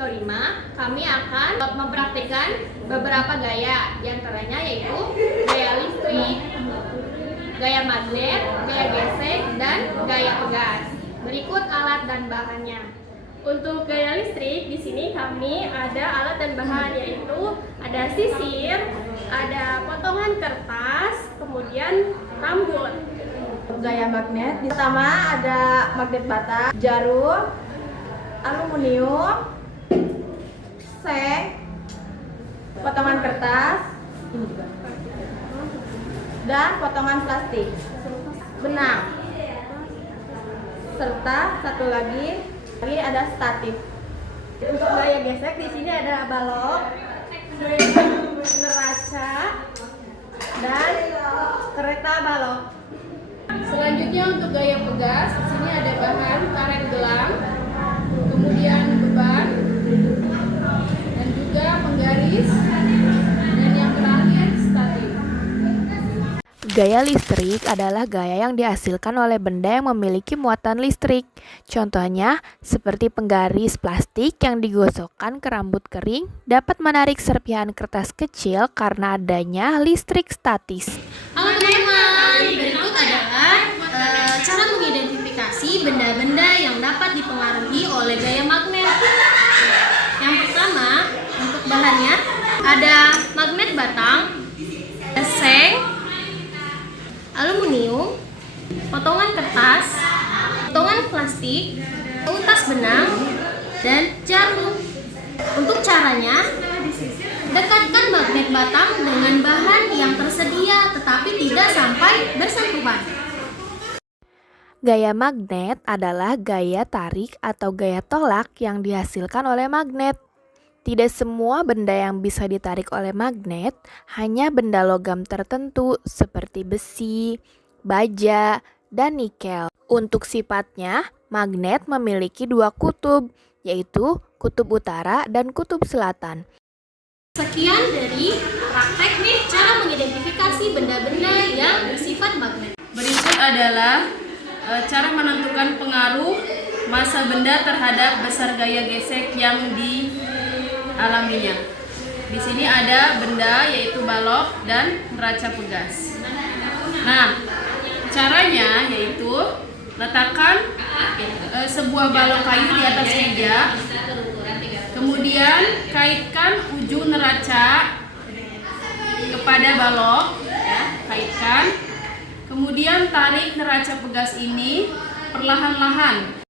kelima, kami akan mempraktikkan beberapa gaya, diantaranya yaitu gaya listrik, gaya magnet, gaya gesek, dan gaya pegas. Berikut alat dan bahannya. Untuk gaya listrik, di sini kami ada alat dan bahan, yaitu ada sisir, ada potongan kertas, kemudian rambut. Gaya magnet, pertama ada magnet bata, jarum, aluminium, seng, potongan kertas, dan potongan plastik, benang, serta satu lagi ada statif. Untuk gaya gesek, di sini ada balok, neraca, dan kereta balok. Selanjutnya untuk gaya pegas, di sini ada bahan karet gelang, kemudian beban, dan juga penggaris, dan yang terakhir statif. Gaya listrik adalah gaya yang dihasilkan oleh benda yang memiliki muatan listrik. Contohnya, seperti penggaris plastik yang digosokkan ke rambut kering dapat menarik serpihan kertas kecil karena adanya listrik statis. Halo teman-teman, berikut adalah cara mengidentifikasi benda-benda yang dapat dipengaruhi oleh gaya magnet. Yang pertama, untuk bahannya ada magnet batang, seng, aluminium, potongan kertas, potongan plastik, utas benang, dan jarum. Untuk caranya, dekatkan magnet batang dengan bahan yang tersedia tetapi tidak sampai bersentuhan. Gaya magnet adalah gaya tarik atau gaya tolak yang dihasilkan oleh magnet. Tidak semua benda yang bisa ditarik oleh magnet, hanya benda logam tertentu seperti besi, baja, dan nikel. Untuk sifatnya, magnet memiliki dua kutub, yaitu kutub utara dan kutub selatan. Sekian dari praktek cara mengidentifikasi benda-benda yang bersifat magnet. Berikut adalah cara menentukan pengaruh massa benda terhadap besar gaya gesek yang dialaminya. Di sini ada benda yaitu balok dan neraca pegas. Nah, caranya yaitu letakkan sebuah balok kayu di atas meja, kemudian kaitkan ujung neraca kepada balok, ya, kaitkan. Kemudian tarik neraca pegas ini perlahan-lahan.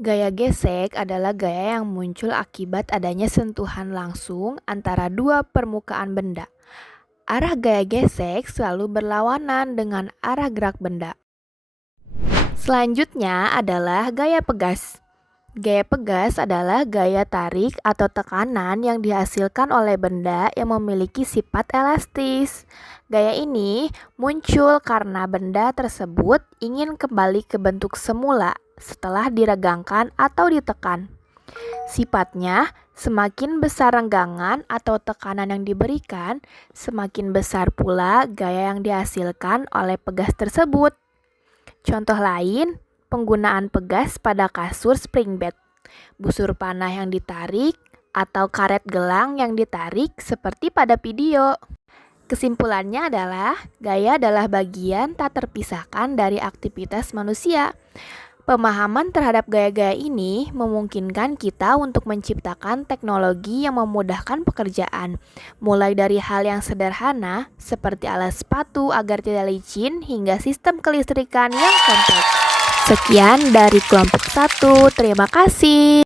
Gaya gesek adalah gaya yang muncul akibat adanya sentuhan langsung antara dua permukaan benda. Arah gaya gesek selalu berlawanan dengan arah gerak benda. Selanjutnya adalah gaya pegas. Gaya pegas adalah gaya tarik atau tekanan yang dihasilkan oleh benda yang memiliki sifat elastis. Gaya ini muncul karena benda tersebut ingin kembali ke bentuk semula setelah diregangkan atau ditekan. Sifatnya, semakin besar renggangan atau tekanan yang diberikan, semakin besar pula gaya yang dihasilkan oleh pegas tersebut. Contoh lain, penggunaan pegas pada kasur spring bed, busur panah yang ditarik, atau karet gelang yang ditarik seperti pada video. Kesimpulannya adalah, gaya adalah bagian tak terpisahkan dari aktivitas manusia. Pemahaman terhadap gaya-gaya ini memungkinkan kita untuk menciptakan teknologi yang memudahkan pekerjaan, mulai dari hal yang sederhana seperti alat sepatu agar tidak licin hingga sistem kelistrikan yang kompleks. Sekian dari kelompok 1, terima kasih.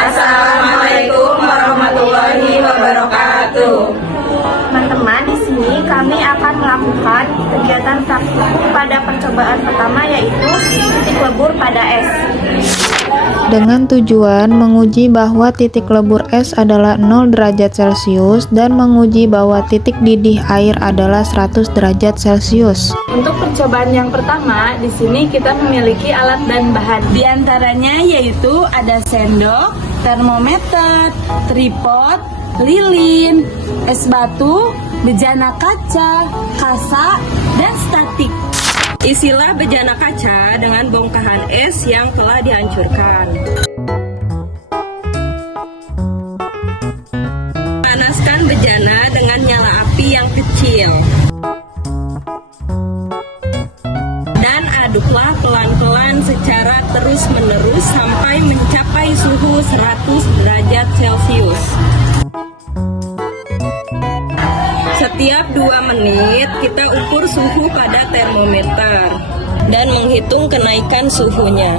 Assalamualaikum warahmatullahi wabarakatuh. Teman-teman, di sini kami akan melakukan kegiatan praktik pada percobaan pertama, yaitu titik lebur pada es. Dengan tujuan menguji bahwa titik lebur es adalah 0 derajat Celcius dan menguji bahwa titik didih air adalah 100 derajat Celcius. Untuk percobaan yang pertama, di sini kita memiliki alat dan bahan. Di antaranya yaitu ada sendok, termometer, tripod, lilin, es batu, bejana kaca, kasa, dan statik. Isilah bejana kaca dengan bongkahan es yang telah dihancurkan. Panaskan bejana dengan nyala api yang kecil. Dan aduklah pelan-pelan secara terus-menerus sampai mencapai suhu 100 derajat Celcius. Setiap 2 menit kita ukur suhu pada termometer dan menghitung kenaikan suhunya.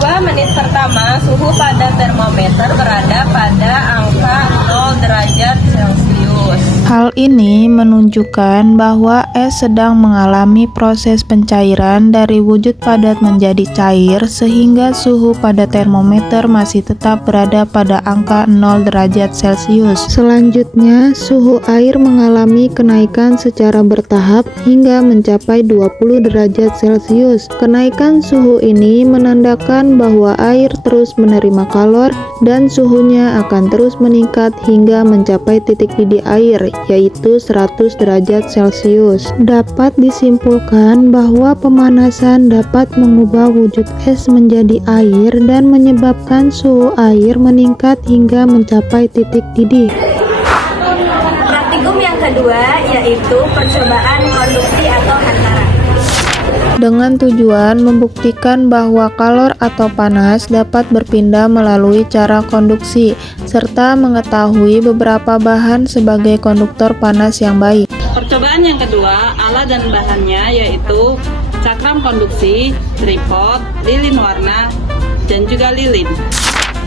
2 menit pertama suhu pada termometer berada pada angka 0 derajat Celcius. Hal ini menunjukkan bahwa es sedang mengalami proses pencairan dari wujud padat menjadi cair sehingga suhu pada termometer masih tetap berada pada angka 0 derajat Celcius. Selanjutnya, suhu air mengalami kenaikan secara bertahap hingga mencapai 20 derajat Celcius. Kenaikan suhu ini menandakan bahwa air terus menerima kalor dan suhunya akan terus meningkat hingga mencapai titik didih air, yaitu 100 derajat Celcius. Dapat disimpulkan bahwa pemanasan dapat mengubah wujud es menjadi air dan menyebabkan suhu air meningkat hingga mencapai titik didih. Praktikum yang kedua yaitu percobaan konduksi atau hantaran. Dengan tujuan membuktikan bahwa kalor atau panas dapat berpindah melalui cara konduksi, serta mengetahui beberapa bahan sebagai konduktor panas yang baik. Percobaan yang kedua, alat dan bahannya yaitu cakram konduksi, tripod, lilin warna, dan juga lilin.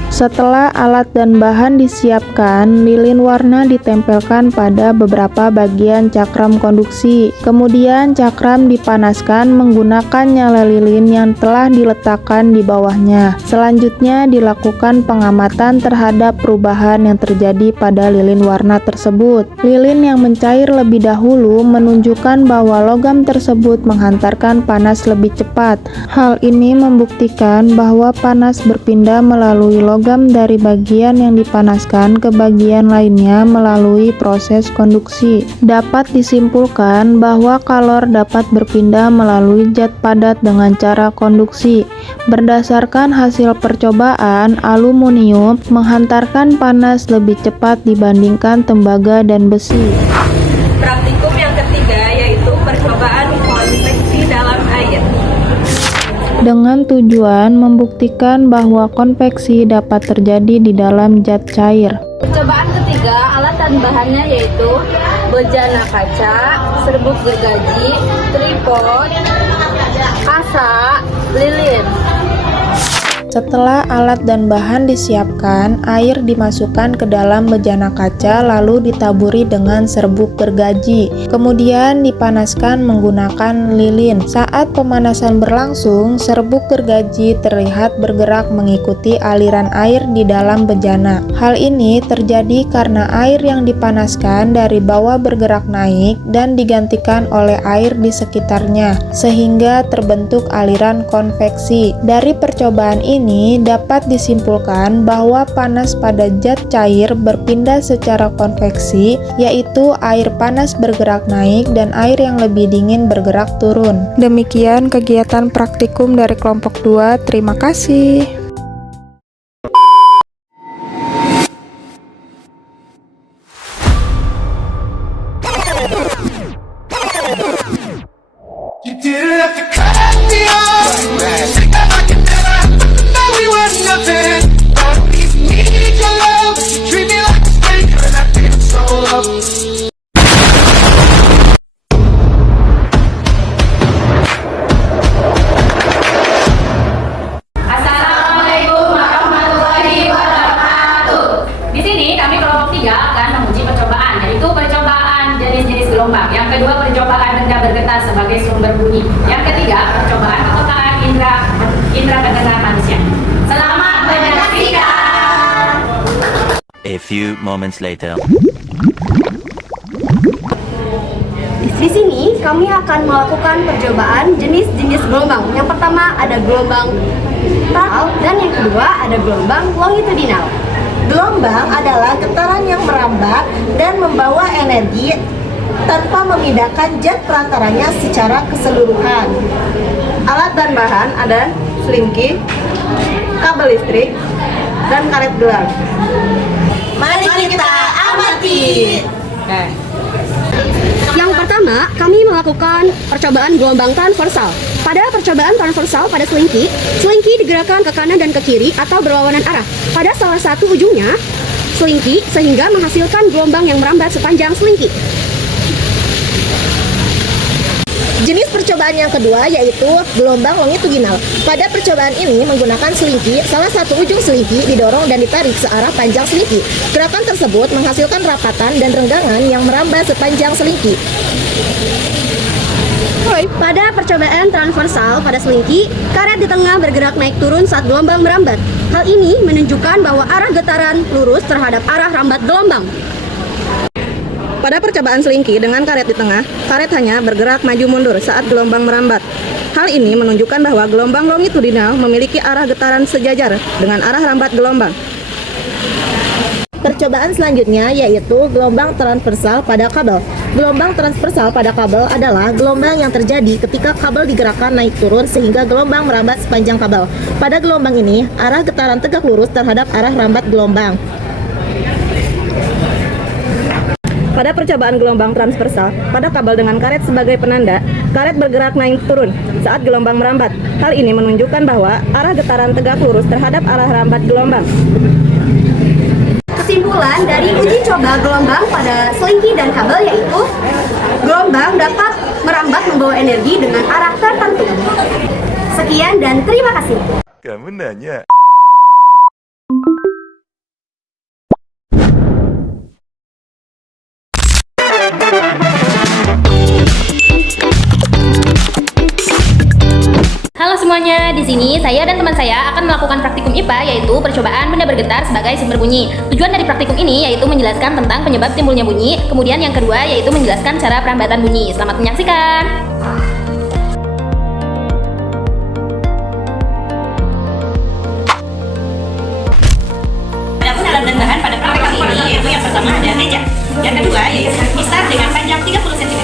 Setelah alat dan bahan disiapkan, lilin warna ditempelkan pada beberapa bagian cakram konduksi. Kemudian cakram dipanaskan menggunakan nyala lilin yang telah diletakkan di bawahnya. Selanjutnya dilakukan pengamatan terhadap perubahan yang terjadi pada lilin warna tersebut. Lilin yang mencair lebih dahulu menunjukkan bahwa logam tersebut menghantarkan panas lebih cepat. Hal ini membuktikan bahwa panas berpindah melalui logam dari bagian yang dipanaskan ke bagian lainnya melalui proses konduksi. Dapat disimpulkan bahwa kalor dapat berpindah melalui zat padat dengan cara konduksi. Berdasarkan hasil percobaan, aluminium menghantarkan panas lebih cepat dibandingkan tembaga dan besi. Praktikum yang ketiga yaitu percobaan konveksi dalam air. Dengan tujuan membuktikan bahwa konveksi dapat terjadi di dalam zat cair. Percobaan ketiga, alat dan bahannya yaitu bejana kaca, serbuk gergaji, tripod, kasa, lilin. Setelah alat dan bahan disiapkan, air dimasukkan ke dalam bejana kaca lalu ditaburi dengan serbuk gergaji. Kemudian dipanaskan menggunakan lilin. Saat pemanasan berlangsung, serbuk gergaji terlihat bergerak mengikuti aliran air di dalam bejana. Hal ini terjadi karena air yang dipanaskan dari bawah bergerak naik dan digantikan oleh air di sekitarnya, sehingga terbentuk aliran konveksi. Dari percobaan ini dapat disimpulkan bahwa panas pada zat cair berpindah secara konveksi, yaitu air panas bergerak naik dan air yang lebih dingin bergerak turun. Demikian kegiatan praktikum dari kelompok 2. Terima kasih. You didn't have to cut me off. Think that I can never know we were nothing. Don't even need your love, but you treat me like a stranger, and I feel so loved. Assalamualaikum warahmatullahi wabarakatuh. Di sini kami kelompok 3 akan menguji percobaan, yaitu percobaan jenis-jenis gelombang. Yang kedua, percobaan benda bergetar sebagai sumber bunyi. Yang ketiga, percobaan kepekaan indera pendengar manusia. Selamat menyaksikan. A few moments later. Di sini kami akan melakukan percobaan jenis-jenis gelombang. Yang pertama ada gelombang total dan yang kedua ada gelombang longitudinal. Gelombang adalah getaran yang merambat dan membawa energi tanpa memindahkan zat perantaranya secara keseluruhan. Alat dan bahan ada selingki, kabel listrik, dan karet gelang. Mari kita amati. Yang pertama, kami melakukan percobaan gelombang transversal. Pada percobaan transversal pada selingki digerakkan ke kanan dan ke kiri atau berlawanan arah pada salah satu ujungnya selingki sehingga menghasilkan gelombang yang merambat sepanjang selingki. Jenis percobaan yang kedua yaitu gelombang longitudinal. Pada percobaan ini menggunakan selingki, salah satu ujung selingki didorong dan ditarik searah panjang selingki. Gerakan tersebut menghasilkan rapatan dan renggangan yang merambat sepanjang selingki. Pada percobaan transversal pada selingki, karet di tengah bergerak naik turun saat gelombang merambat. Hal ini menunjukkan bahwa arah getaran lurus terhadap arah rambat gelombang. Pada percobaan selingki dengan karet di tengah, karet hanya bergerak maju mundur saat gelombang merambat. Hal ini menunjukkan bahwa gelombang longitudinal memiliki arah getaran sejajar dengan arah rambat gelombang. Percobaan selanjutnya yaitu gelombang transversal pada kabel. Gelombang transversal pada kabel adalah gelombang yang terjadi ketika kabel digerakkan naik turun sehingga gelombang merambat sepanjang kabel. Pada gelombang ini, arah getaran tegak lurus terhadap arah rambat gelombang. Pada percobaan gelombang transversal pada kabel dengan karet sebagai penanda, karet bergerak naik turun saat gelombang merambat. Hal ini menunjukkan bahwa arah getaran tegak lurus terhadap arah rambat gelombang. Kesimpulan dari uji coba gelombang pada selingki dan kabel yaitu gelombang dapat merambat membawa energi dengan arah tertentu. Sekian dan terima kasih. Kamu nanya. Halo semuanya, di sini saya dan teman saya akan melakukan praktikum IPA yaitu percobaan benda bergetar sebagai sumber bunyi. Tujuan dari praktikum ini yaitu menjelaskan tentang penyebab timbulnya bunyi, kemudian yang kedua yaitu menjelaskan cara perambatan bunyi. Selamat menyaksikan. Adapun alat dan bahan pada praktikum ini yaitu yang pertama ada meja, yang kedua yaitu mistar dengan panjang 30 cm.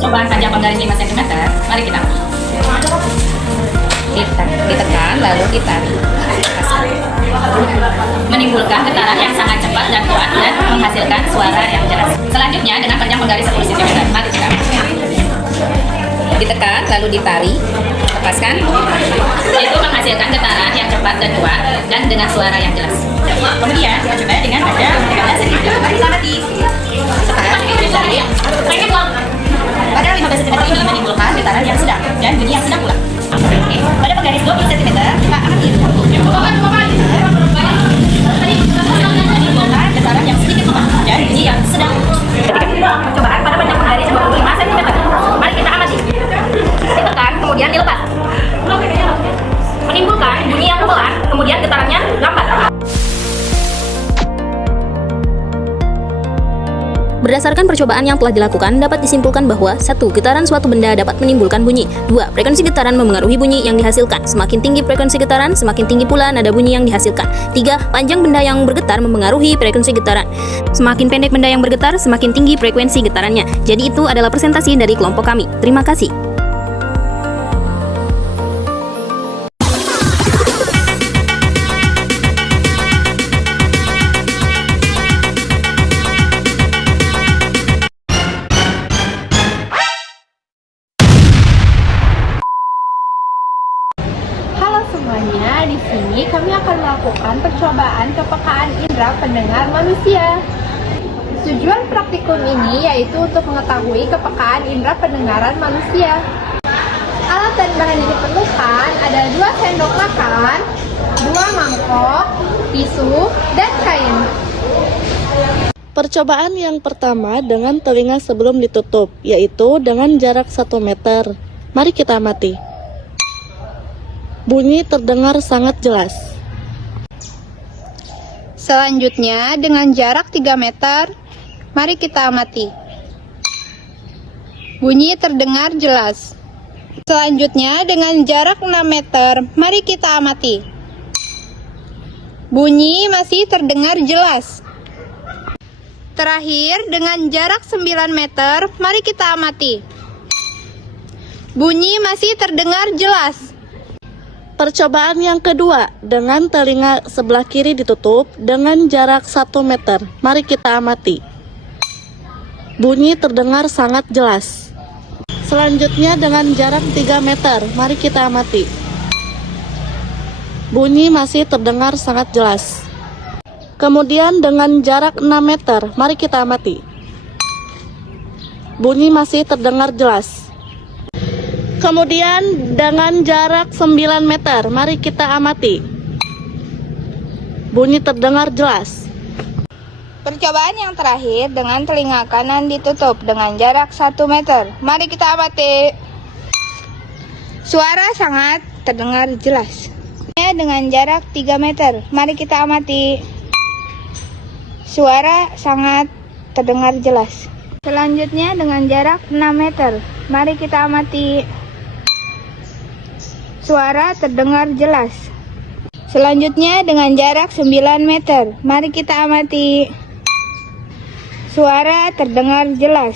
Cobaan panjang penggaris 5 cm, mari kita ditekan lalu ditarik, menimbulkan getaran yang sangat cepat dan kuat dan menghasilkan suara yang jelas. Selanjutnya dengan panjang penggaris 10 cm, mari kita ditekan lalu ditarik, lepaskan, yaitu menghasilkan getaran yang cepat dan kuat dan dengan suara yang jelas. Kemudian kita coba dengan panjang 15 cm, mari kita mati. Sekarang kita ditarik, pada 15 cm ini menimbulkan getaran yang sedang dan bunyi yang sedang pula. Oke. Pada penggaris 20 cm kita amati. Menimbulkan getaran yang sedikit lemah dan bunyi yang sedang. Percobaan pada panjang penggaris 25 cm. Mari kita amati. Ditekan kemudian dilepas. Menimbulkan bunyi yang pelan, kemudian getarannya lambat. Berdasarkan percobaan yang telah dilakukan, dapat disimpulkan bahwa 1. Getaran suatu benda dapat menimbulkan bunyi. 2. Frekuensi getaran memengaruhi bunyi yang dihasilkan. Semakin tinggi frekuensi getaran, semakin tinggi pula nada bunyi yang dihasilkan. 3. Panjang benda yang bergetar memengaruhi frekuensi getaran. Semakin pendek benda yang bergetar, semakin tinggi frekuensi getarannya. Jadi itu adalah presentasi dari kelompok kami. Terima kasih. Semuanya, di sini kami akan melakukan percobaan kepekaan indera pendengar manusia. Tujuan praktikum ini yaitu untuk mengetahui kepekaan indera pendengaran manusia. Alat dan bahan yang diperlukan ada 2 sendok makan, 2 mangkok, tisu, dan kain. Percobaan yang pertama dengan telinga sebelum ditutup, yaitu dengan jarak 1 meter. Mari kita amati. Bunyi terdengar sangat jelas. Selanjutnya dengan jarak 3 meter, mari kita amati. Bunyi terdengar jelas. Selanjutnya dengan jarak 6 meter, mari kita amati. Bunyi masih terdengar jelas. Terakhir, dengan jarak 9 meter, mari kita amati. Bunyi masih terdengar jelas. Percobaan yang kedua, dengan telinga sebelah kiri ditutup dengan jarak 1 meter. Mari kita amati. Bunyi terdengar sangat jelas. Selanjutnya dengan jarak 3 meter. Mari kita amati. Bunyi masih terdengar sangat jelas. Kemudian dengan jarak 6 meter. Mari kita amati. Bunyi masih terdengar jelas. Kemudian dengan jarak 9 meter, mari kita amati. Bunyi terdengar jelas. Percobaan yang terakhir dengan telinga kanan ditutup dengan jarak 1 meter. Mari kita amati. Suara sangat terdengar jelas. Dengan jarak 3 meter. Mari kita amati. Suara sangat terdengar jelas. Selanjutnya dengan jarak 6 meter. Mari kita amati. Suara terdengar jelas. Selanjutnya dengan jarak 9 meter. Mari kita amati. Suara terdengar jelas.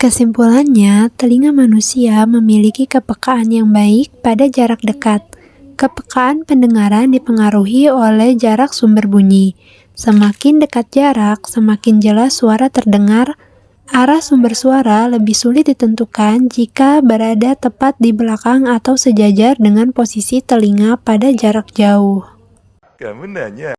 Kesimpulannya, telinga manusia memiliki kepekaan yang baik pada jarak dekat. Kepekaan pendengaran dipengaruhi oleh jarak sumber bunyi. Semakin dekat jarak, semakin jelas suara terdengar. Arah sumber suara lebih sulit ditentukan jika berada tepat di belakang atau sejajar dengan posisi telinga pada jarak jauh. Kamu nanya.